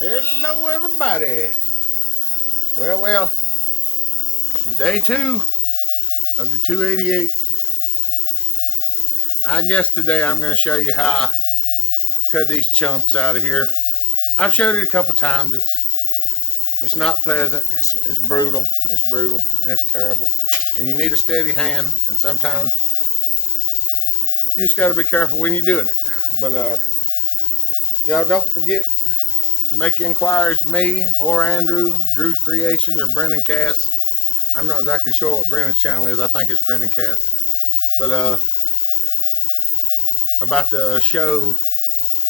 Hello everybody. Well, day 2 of the 288. I guess today I'm going to show you how I cut these chunks out of here. I've showed it a couple times. It's not pleasant. It's brutal. It's brutal and it's terrible. And you need a steady hand, and sometimes you just got to be careful when you're doing it. But y'all don't forget, make inquiries to me or Andrew, Drew's Creations, or Brendan Cass. I'm not exactly sure what Brendan's channel is. I think it's Brendan Cass. But about the show,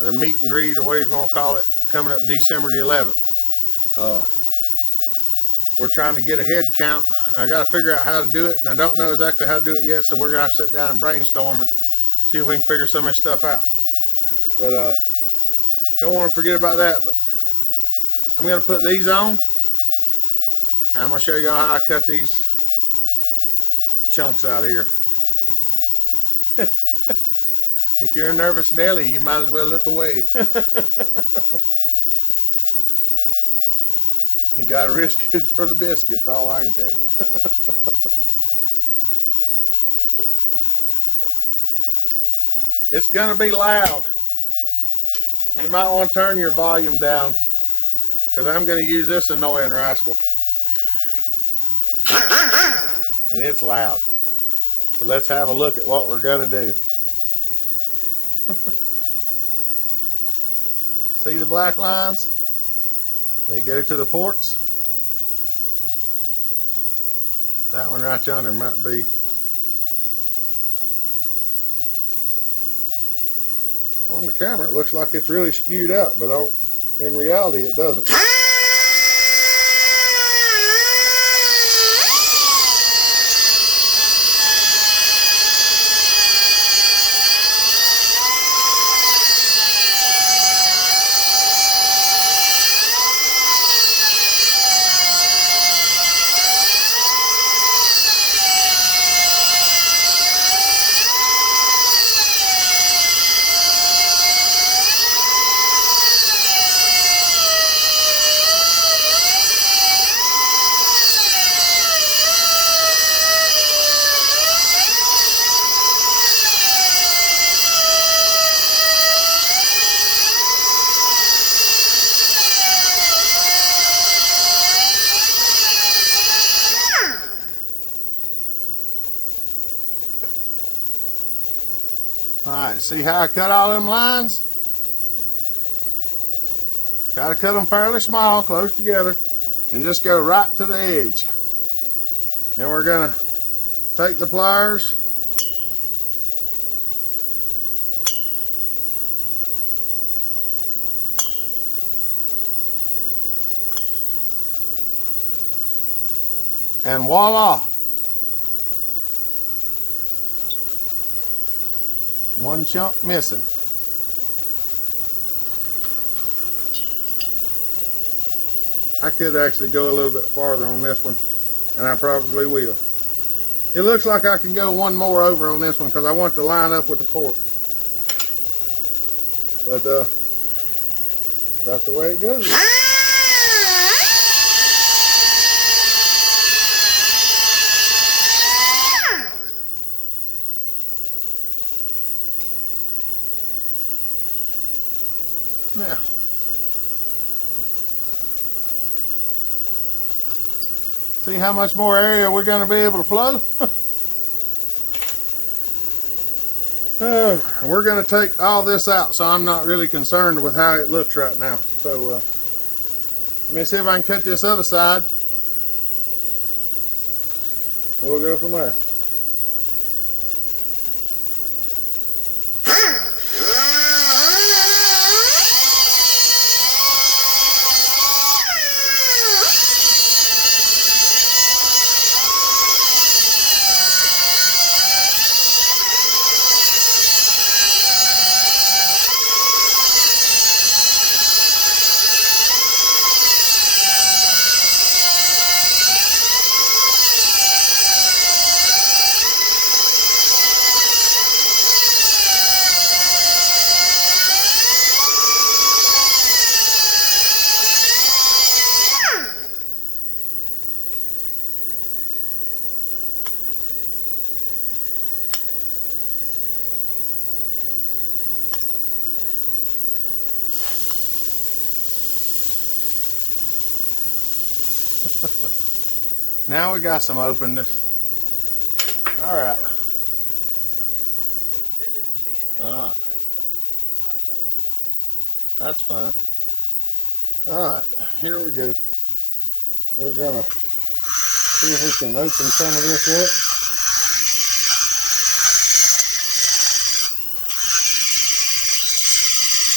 or meet and greet, or whatever you want to call it, coming up December the 11th. We're trying to get a head count. I got to figure out how to do it, and I don't know exactly how to do it yet, so we're going to sit down and brainstorm and see if we can figure some of this stuff out. But don't want to forget about that. But I'm going to put these on, and I'm going to show y'all how I cut these chunks out of here. If you're a nervous Nelly, you might as well look away. You gotta risk it for the biscuits, all I can tell you. It's gonna be loud. You might want to turn your volume down, because I'm gonna use this annoying rascal. And it's loud. So let's have a look at what we're gonna do. See the black lines? They go to the ports. That one right yonder might be. On the camera it looks like it's really skewed out, but in reality it doesn't. Alright, see how I cut all them lines? Try to cut them fairly small, close together, and just go right to the edge. Then we're going to take the pliers and voila! One chunk missing. I could actually go a little bit farther on this one, and I probably will. It looks like I can go one more over on this one because I want to line up with the port. But that's the way it goes. Now, see how much more area we're going to be able to flow? We're going to take all this out, so I'm not really concerned with how it looks right now. So let me see if I can cut this other side. We'll go from there. Now we got some openness. All right. All right. That's fine. All right, here we go. We're gonna see if we can open some of this up.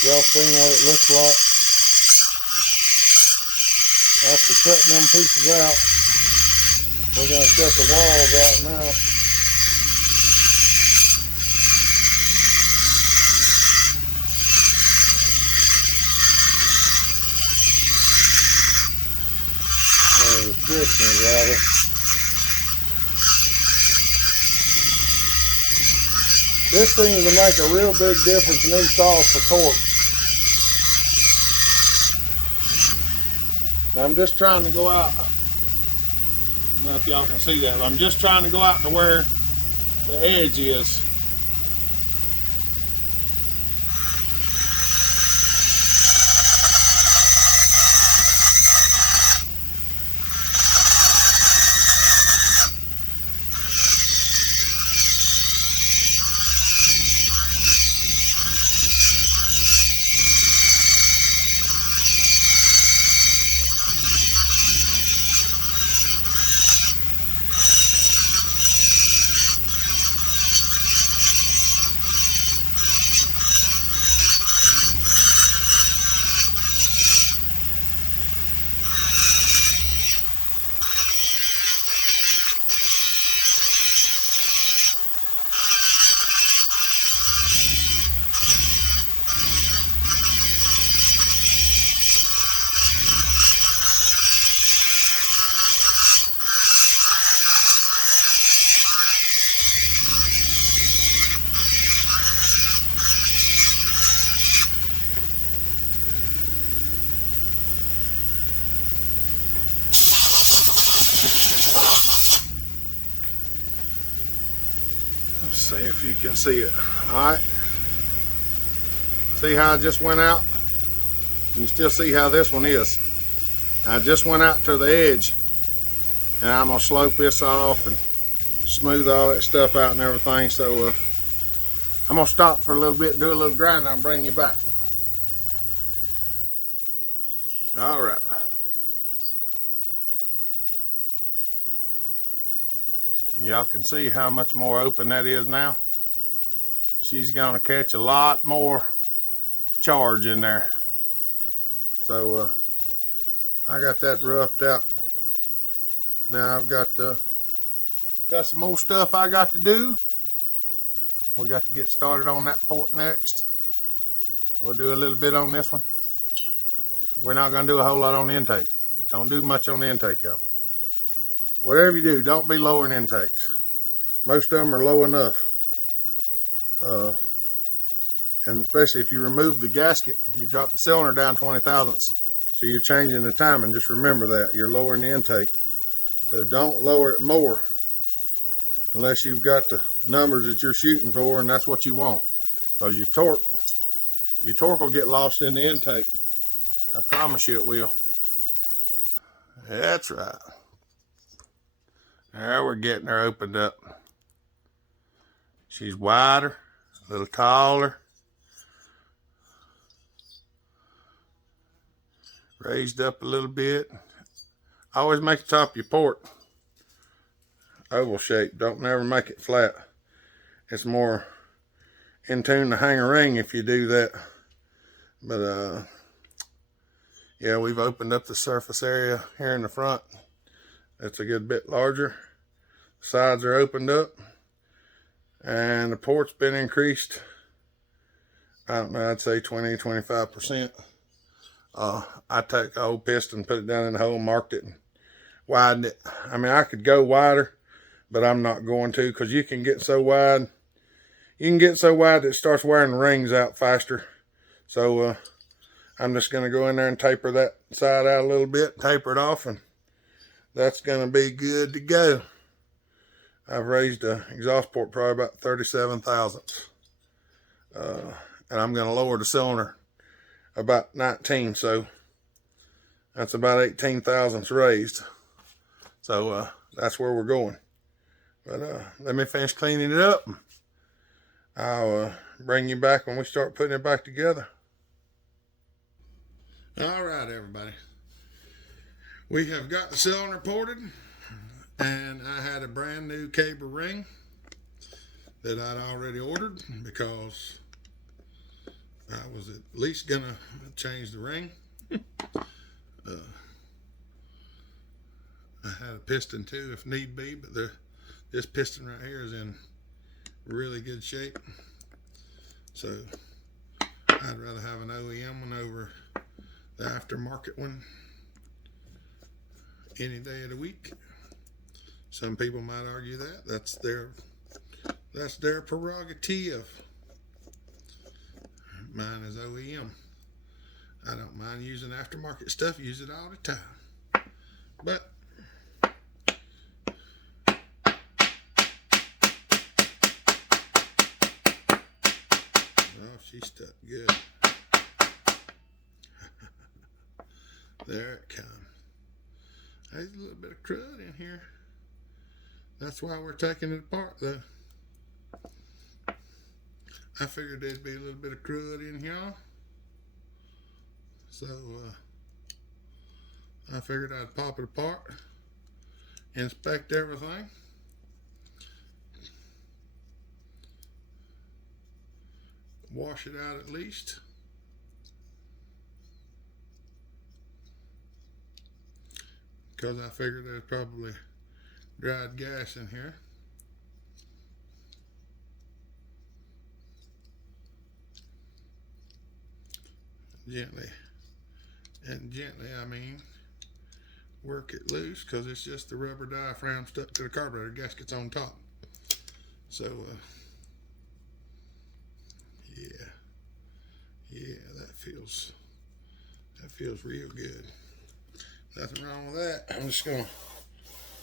Y'all seen what it looks like after cutting them pieces out. We're gonna cut the walls out now. Restrictions rather. This seems to make a real big difference in these saws for torque. Now I'm just trying to go out. I don't know if y'all can see that, but I'm just trying to go out to where the edge is. Let's see if you can see it. All right. See how I just went out? You can still see how this one is. I just went out to the edge, and I'm gonna slope this off and smooth all that stuff out and everything. So I'm gonna stop for a little bit and do a little grind. I'll bring you back. All right. Y'all can see how much more open that is now. She's gonna catch a lot more charge in there. So I got that roughed out. Now I've got some more stuff I got to do. We got to get started on that port next. We'll do a little bit on this one. We're not gonna do a whole lot on the intake. Don't do much on the intake, y'all. Whatever you do, don't be lowering intakes. Most of them are low enough. And especially if you remove the gasket, you drop the cylinder down 20 thousandths. So you're changing the timing. Just remember that. You're lowering the intake. So don't lower it more unless you've got the numbers that you're shooting for and that's what you want. Because your torque will get lost in the intake. I promise you it will. That's right. There, we're getting her opened up. She's wider, a little taller. Raised up a little bit. Always make the top of your port oval shape. Don't never make it flat. It's more in tune to hang a ring if you do that. But yeah, we've opened up the surface area here in the front. It's a good bit larger. The sides are opened up. And the port's been increased. I don't know, I'd say 20-25%. I took the old piston, put it down in the hole, marked it, and widened it. I mean, I could go wider, but I'm not going to, because you can get so wide. You can get so wide that it starts wearing the rings out faster. So I'm just going to go in there and taper that side out a little bit, taper it off, and that's going to be good to go. I've raised the exhaust port probably about 37 thousandths. And I'm going to lower the cylinder about 19. So That's about 18 thousandths raised. So that's where we're going. But let me finish cleaning it up. I'll bring you back when we start putting it back together. All right, everybody. We have got the cylinder ported, and I had a brand new cable ring that I'd already ordered because I was at least gonna change the ring. I had a piston too if need be, but this piston right here is in really good shape. So I'd rather have an OEM one over the aftermarket one any day of the week. Some people might argue that that's their prerogative. Mine is OEM. I don't mind using aftermarket stuff, use it all the time. But oh, she's stuck good. There it comes. There's a little bit of crud in here. That's why we're taking it apart though. I figured there'd be a little bit of crud in here. So I figured I'd pop it apart, inspect everything. Wash it out at least. Because I figured there's probably dried gas in here. Gently, and gently I mean work it loose, because it's just the rubber diaphragm stuck to the carburetor gasket's on top. So yeah, that feels real good. Nothing wrong with that. I'm just gonna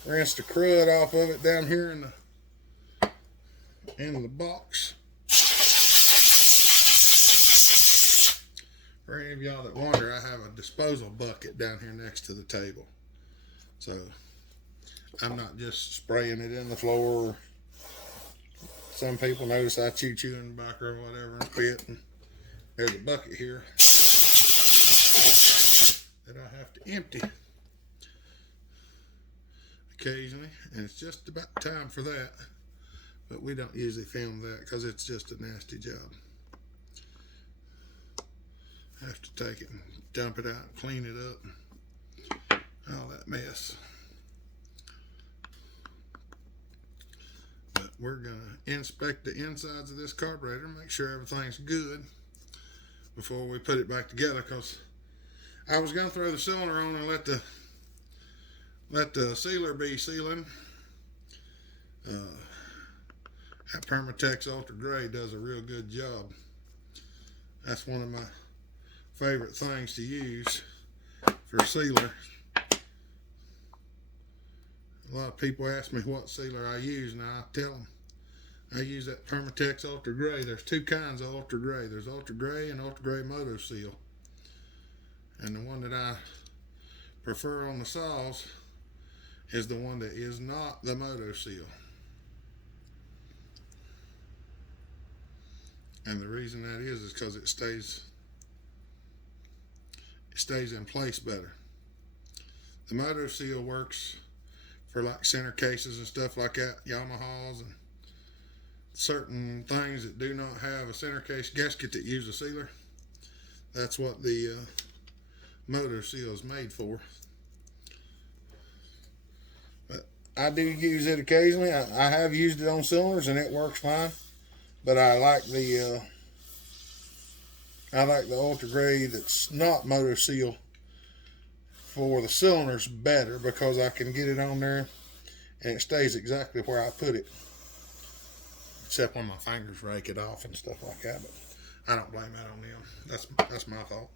rinse the crud off of it down here in the box. For any of y'all that wonder, I have a disposal bucket down here next to the table. So I'm not just spraying it in the floor. Some people notice I chew in the back or whatever and spit. And there's a bucket here that I have to empty occasionally, and it's just about time for that. But we don't usually film that because it's just a nasty job. I have to take it and dump it out and clean it up, all that mess. But we're gonna inspect the insides of this carburetor, make sure everything's good before we put it back together, because I was gonna throw the cylinder on and let the sealer be sealing. That Permatex Ultra Gray does a real good job. That's one of my favorite things to use for sealer. A lot of people ask me what sealer I use, and I tell them I use that Permatex Ultra Gray. There's two kinds of Ultra Gray. There's Ultra Gray and Ultra Gray Moto Seal. And the one that I prefer on the saws is the one that is not the Moto Seal. And the reason that is because it stays in place better. The Moto Seal works for like center cases and stuff like that, Yamahas and certain things that do not have a center case gasket that use a sealer. That's what the Moto Seal is made for. But I do use it occasionally. I have used it on cylinders and it works fine. But I like the Ultra Gray that's not Moto Seal for the cylinders better, because I can get it on there and it stays exactly where I put it, except when my fingers rake it off and stuff like that. But I don't blame that on them. That's my fault.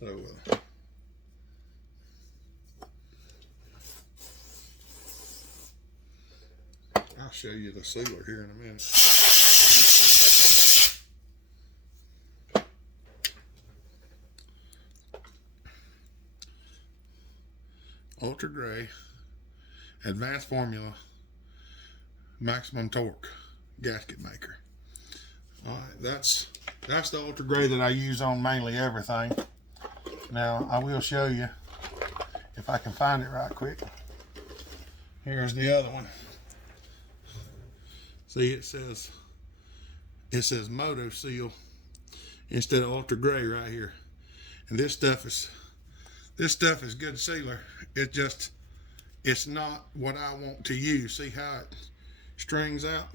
So show you the sealer here in a minute. Ultra Gray, Advanced Formula, Maximum Torque gasket maker. All right, that's the Ultra Gray that I use on mainly everything. Now I will show you if I can find it right quick. Here's the other one. See, it says Moto Seal instead of Ultra Gray right here. And this stuff is good sealer. It's not what I want to use. See how it strings out?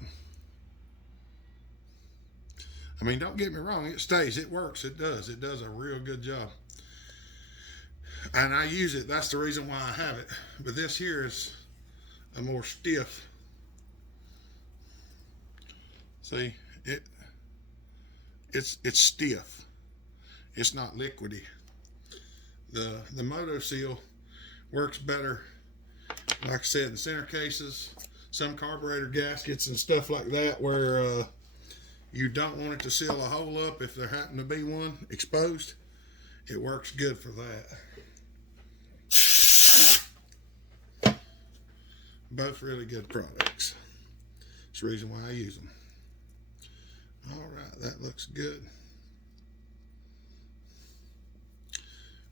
I mean, don't get me wrong, it stays, it works, it does a real good job. And I use it, that's the reason why I have it. But this here is a more stiff. See, it's stiff. It's not liquidy. The Moto Seal works better, like I said, in center cases, some carburetor gaskets and stuff like that, where you don't want it to seal a hole up if there happen to be one exposed. It works good for that. Both really good products. That's the reason why I use them. All right, that looks good.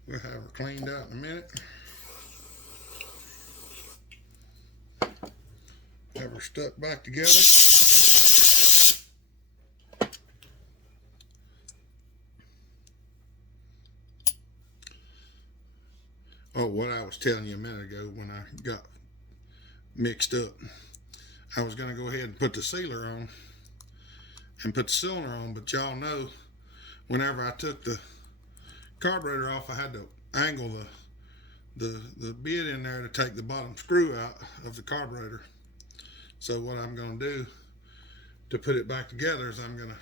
We'll have her cleaned out in a minute. Have her stuck back together. Oh, what I was telling you a minute ago when I got mixed up, I was going to go ahead and put the sealer on and put the cylinder on, but y'all know whenever I took the carburetor off, I had to angle the bit in there to take the bottom screw out of the carburetor. So what I'm going to do to put it back together is I'm going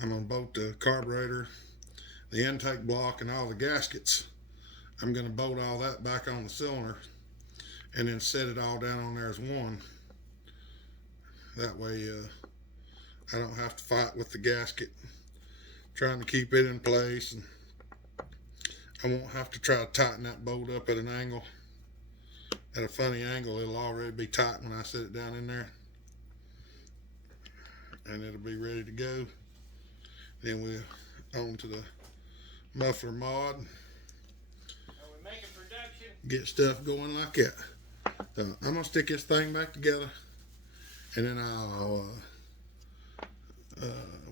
to bolt the carburetor, the intake block, and all the gaskets. I'm going to bolt all that back on the cylinder and then set it all down on there as one. That way I don't have to fight with the gasket trying to keep it in place, and I won't have to try to tighten that bolt up at an angle, at a funny angle. It'll already be tight when I set it down in there, and it'll be ready to go. Then we're on to the muffler mod. Get stuff going like that. So I'm gonna stick this thing back together, and then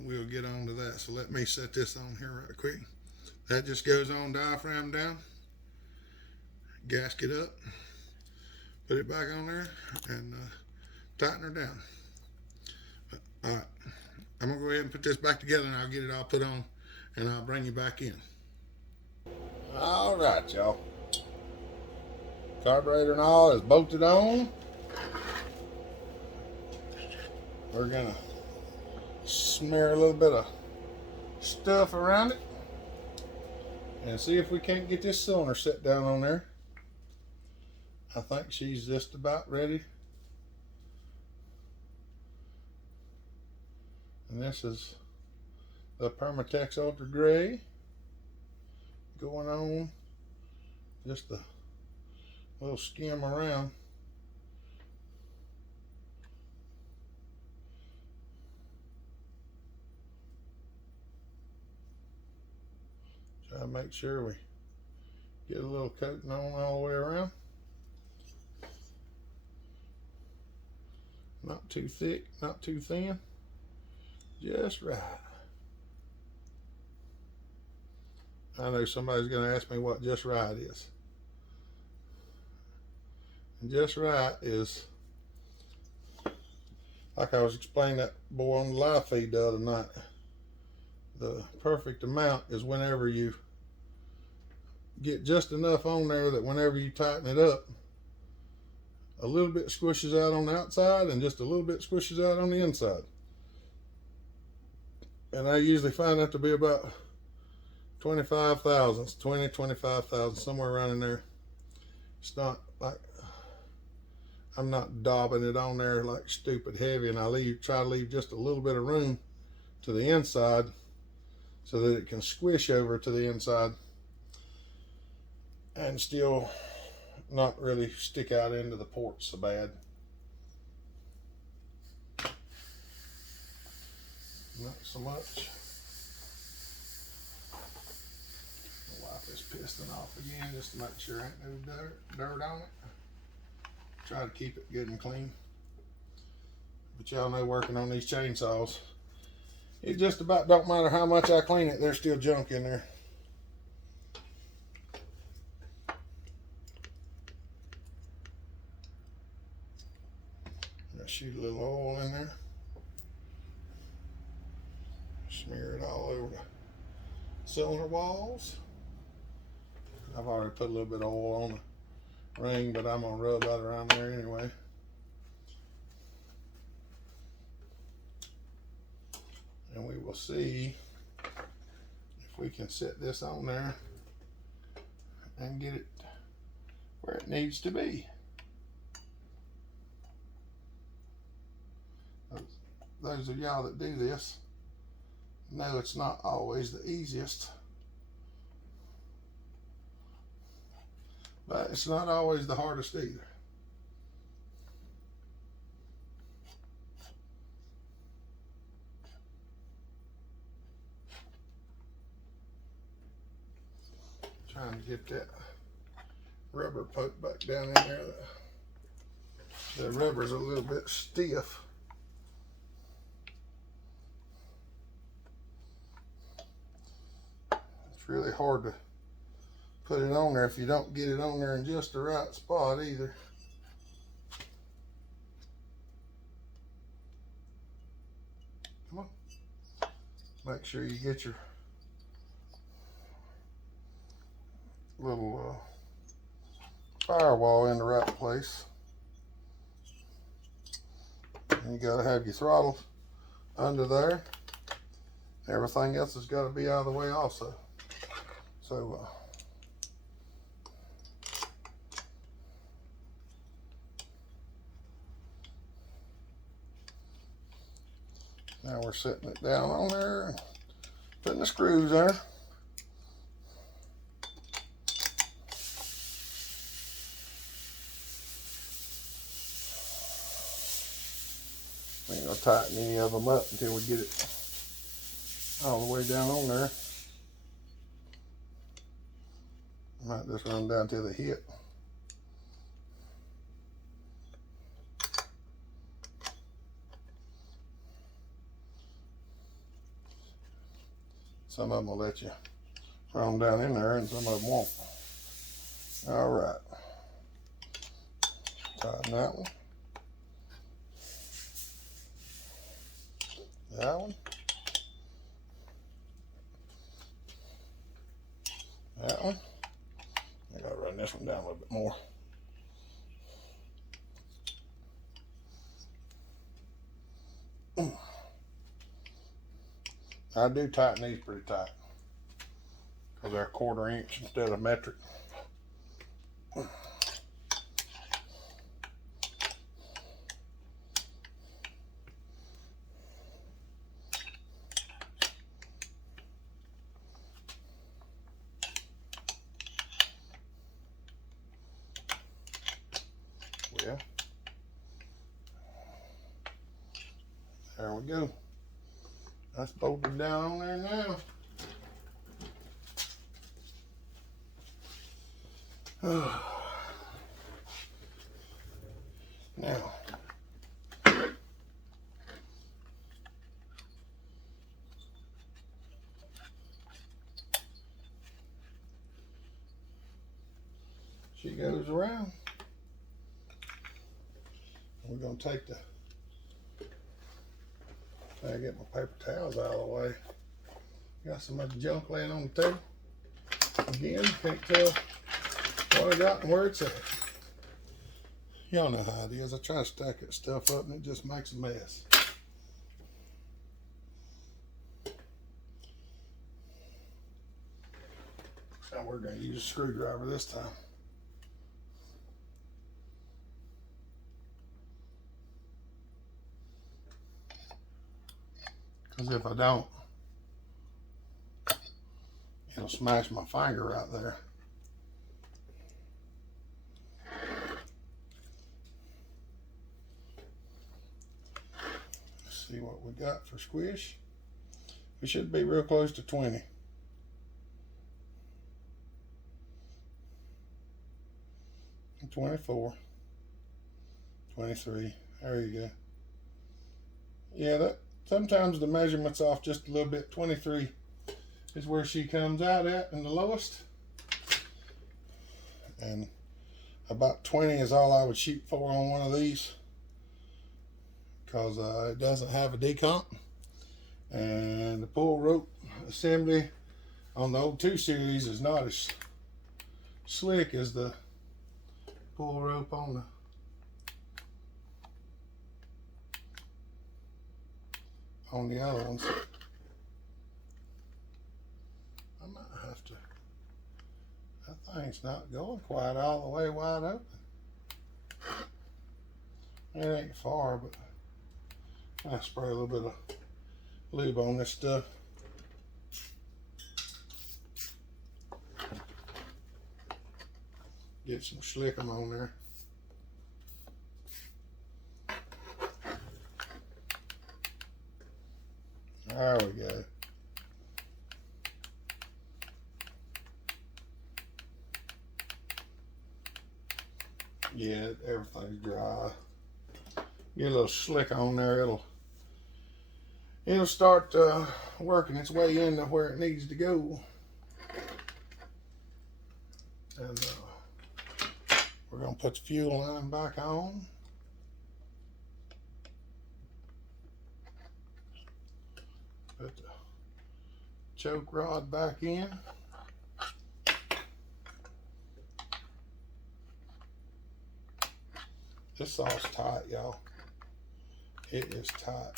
we'll get on to that. So let me set this on here right quick. That just goes on diaphragm down, gasket up, put it back on there, and tighten her down. All right, I'm gonna go ahead and put this back together, and I'll get it all put on, and I'll bring you back in. All right, y'all. Carburetor and all is bolted on. We're gonna smear a little bit of stuff around it and see if we can't get this cylinder set down on there. I think she's just about ready. And this is the Permatex Ultra Gray going on. Just a little skim around. Try to make sure we get a little coating on all the way around. Not too thick, not too thin, just right. I know somebody's going to ask me what just right is. And just right is, like I was explaining that boy on the live feed the other night, the perfect amount is whenever you get just enough on there that whenever you tighten it up, a little bit squishes out on the outside and just a little bit squishes out on the inside. And I usually find that to be about 25 thousandths, 20, 25 thousandths, somewhere around in there. It's not like, I'm not daubing it on there like stupid heavy, and I try to leave just a little bit of room to the inside so that it can squish over to the inside and still not really stick out into the ports so bad. Not so much. I'll wipe this piston off again just to make sure there ain't no dirt on it. Try to keep it good and clean. But y'all know, working on these chainsaws, it just about don't matter how much I clean it, there's still junk in there. I'm gonna shoot a little oil in there. Smear it all over the cylinder walls. I've already put a little bit of oil on the ring, but I'm gonna rub that around there anyway. And we will see if we can set this on there and get it where it needs to be. Those of y'all that do this know it's not always the easiest, but it's not always the hardest either. Trying to get that rubber poked back down in there. The rubber's a little bit stiff. It's really hard to put it on there if you don't get it on there in just the right spot either. Come on. Make sure you get your little firewall in the right place. And you gotta have your throttle under there. Everything else has got to be out of the way also. So now we're setting it down on there and putting the screws there. We ain't gonna tighten any of them up until we get it all the way down on there. Might just run down to the hip. Some of them will let you run down in there and some of them won't. All right. Tighten that one. That one. That one. I gotta run this one down a little bit more. I do tighten these pretty tight because they're 1/4 inch instead of metric. Yeah. There we go. That's bolted down on there now. Now, she goes around. We're going to take the, I get my paper towels out of the way. Got so much junk laying on the table. Again, can't tell what I got and where it's at. Y'all know how it is. I try to stack that stuff up and it just makes a mess. Now we're going to use a screwdriver this time. Because if I don't, it'll smash my finger right there. Let's see what we got for squish. We should be real close to 20. 24. 23. There you go. Yeah, that sometimes the measurement's off just a little bit. 23 is where she comes out at in the lowest. And about 20 is all I would shoot for on one of these, because it doesn't have a decomp. And the pull rope assembly on the old 2 series is not as slick as the pull rope on the other ones. I might have to, that thing's not going quite all the way wide open. It ain't far, but I spray a little bit of lube on this stuff. Get some slickum on there. There we go. Yeah, everything's dry. Get a little slick on there, it'll start working its way into where it needs to go. And we're gonna put the fuel line back on. Put the choke rod back in. This saw's tight, y'all. It is tight.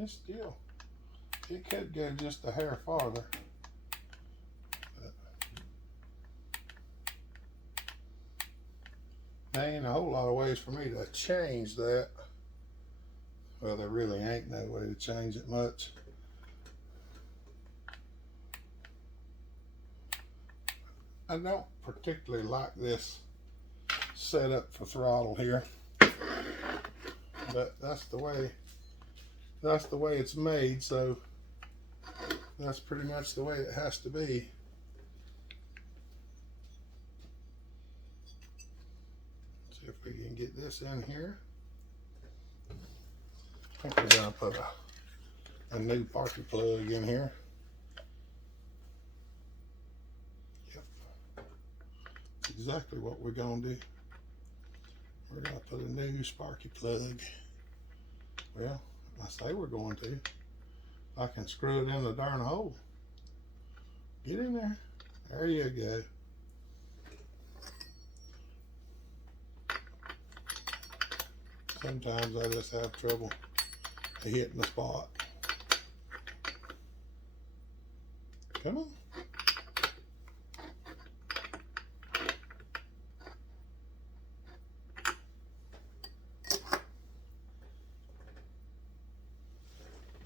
It's still, it could go just a hair farther. There ain't a whole lot of ways for me to change that. Well, there really ain't no way to change it much. I don't particularly like this setup for throttle here, but that's the way it's made, so that's pretty much the way it has to be. See if we can get this in here. I think we're gonna put a new sparky plug in here. Yep, that's exactly what we're gonna do. We're gonna put a new sparky plug. Well, I say we're going to. I can screw it in the darn hole. Get in there. There you go. Sometimes I just have trouble hitting the spot. Come on.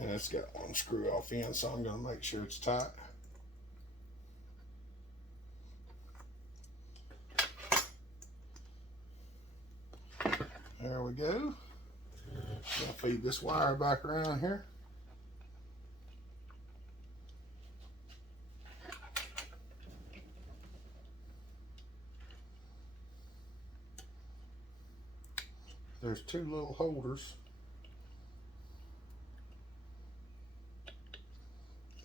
And it's got one screw off in, so I'm going to make sure it's tight. There we go. I'll feed this wire back around here. There's 2 little holders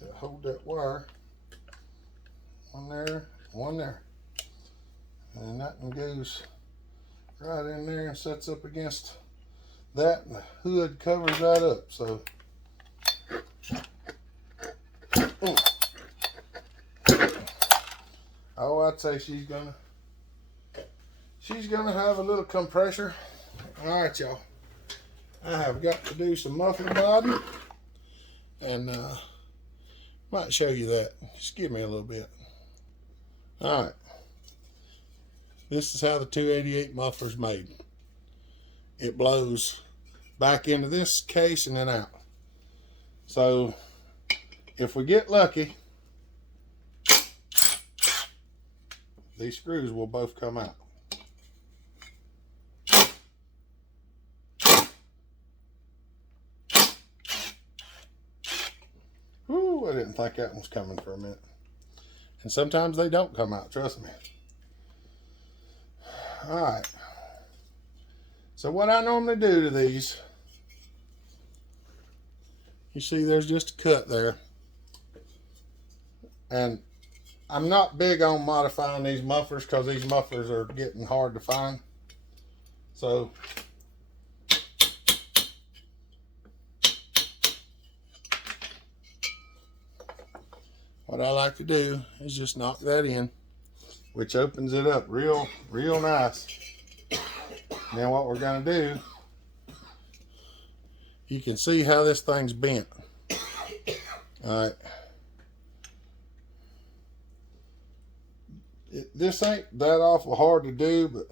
that hold that wire. One there, one there. And that one goes right in there and sets up against that, and the hood covers that up. So oh, I'd say she's gonna have a little compressor. All right, y'all, I have got to do some muffler body, and might show you that. Just give me a little bit. All right. This is how the 288 muffler is made. It blows back into this case and then out. So if we get lucky, these screws will both come out. Whew, I didn't think that one was coming for a minute. And sometimes they don't come out, trust me. All right. So what I normally do to these, you see there's just a cut there. And I'm not big on modifying these mufflers because these mufflers are getting hard to find. So what I like to do is just knock that in, which opens it up real nice. Now what we're going to do, you can see how this thing's bent. All right. This ain't that awful hard to do, but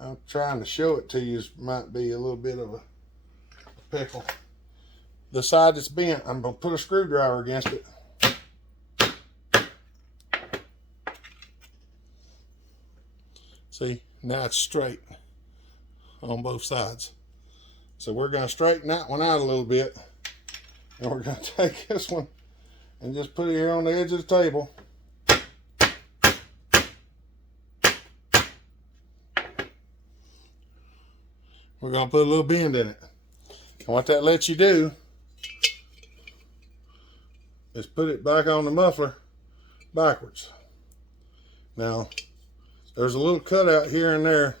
I'm trying to show it to you. Might be a little bit of a pickle. The side that's bent, I'm going to put a screwdriver against it. See, now it's straight on both sides. So we're going to straighten that one out a little bit. And we're going to take this one and just put it here on the edge of the table. We're going to put a little bend in it. And what that lets you do is put it back on the muffler backwards. Now, there's a little cutout here and there.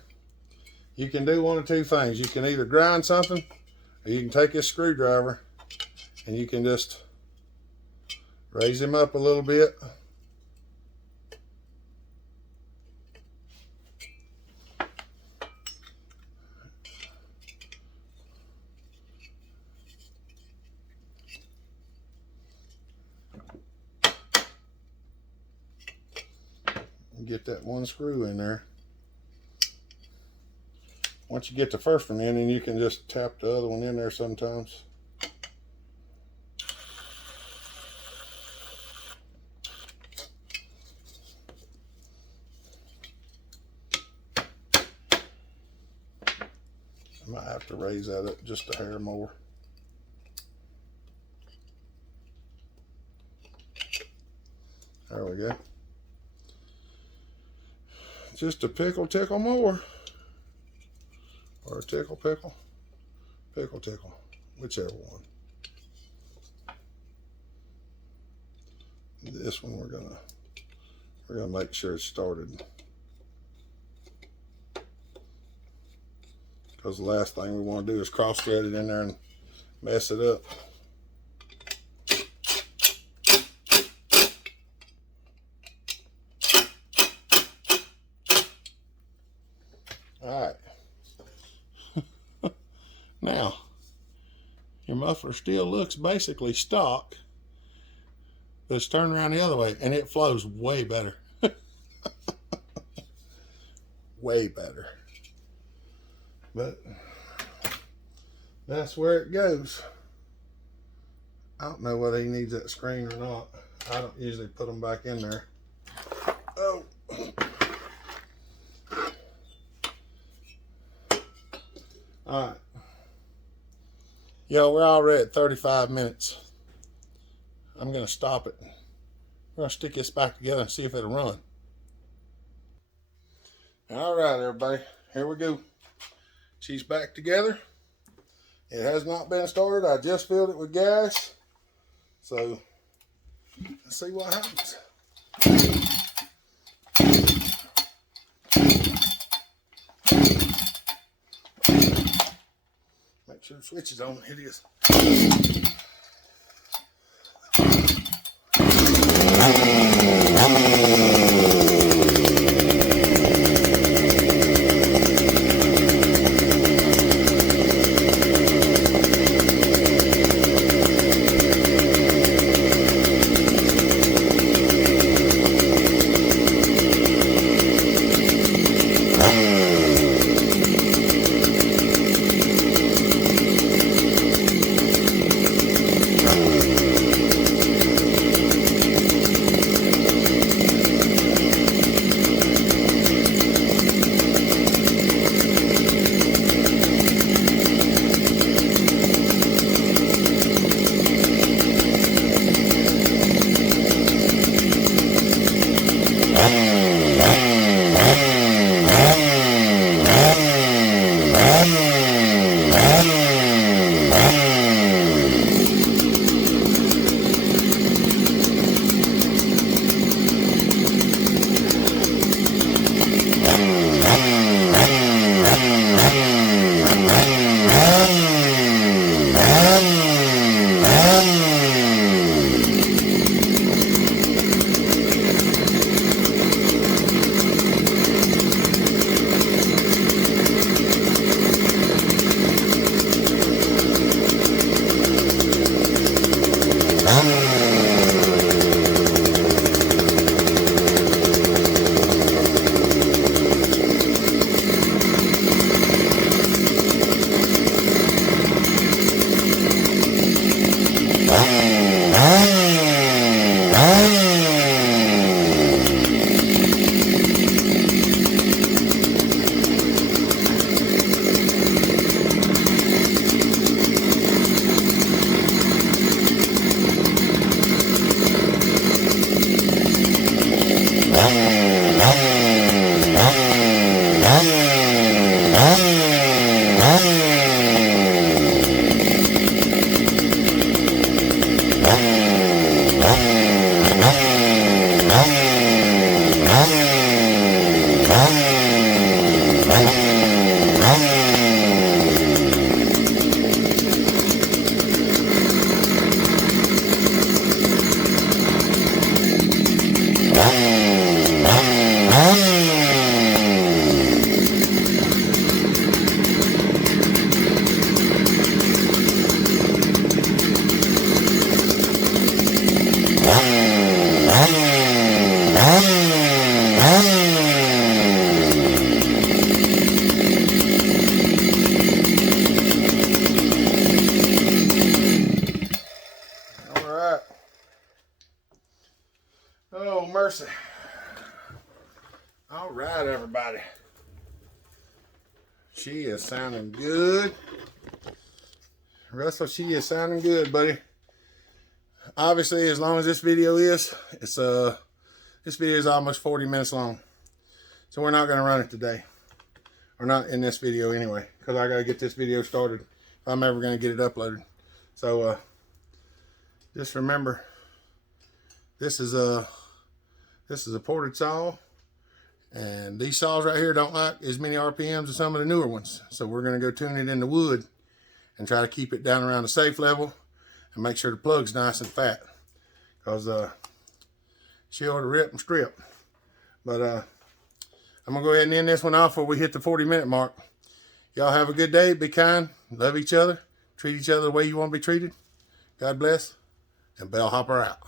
You can do one of two things. You can either grind something, or you can take this screwdriver and you can just raise him up a little bit. Get that one screw in there. Once you get the first one in, then you can just tap the other one in there sometimes. I might have to raise that up just a hair more. There we go. Just a tickle more, or a tickle, whichever one. This one we're gonna make sure it's started, because the last thing we want to do is cross thread it in there and mess it up. All right. Now, your muffler still looks basically stock, but it's turned around the other way, and it flows way better. Way better. But that's where it goes. I don't know whether he needs that screen or not. I don't usually put them back in there. Oh. All right. Yo, we're already at 35 minutes. I'm going to stop it. We're going to stick this back together and see if it'll run. All right, everybody. Here we go. She's back together. It has not been started. I just filled it with gas. So, let's see what happens. Make sure the switch is on. It is. Oh, mercy. All right, everybody. She is sounding good. Russell, she is sounding good, buddy. Obviously, as long as this video is, this video is almost 40 minutes long. So we're not going to run it today. Or not in this video anyway, because I got to get this video started if I'm ever going to get it uploaded. So just remember, this is a ported saw, and these saws right here don't like as many RPMs as some of the newer ones. So we're going to go tune it into wood and try to keep it down around a safe level and make sure the plug's nice and fat, because she ought to rip and strip. But I'm going to go ahead and end this one off before we hit the 40-minute mark. Y'all have a good day. Be kind. Love each other. Treat each other the way you want to be treated. God bless. And Bellhopper out.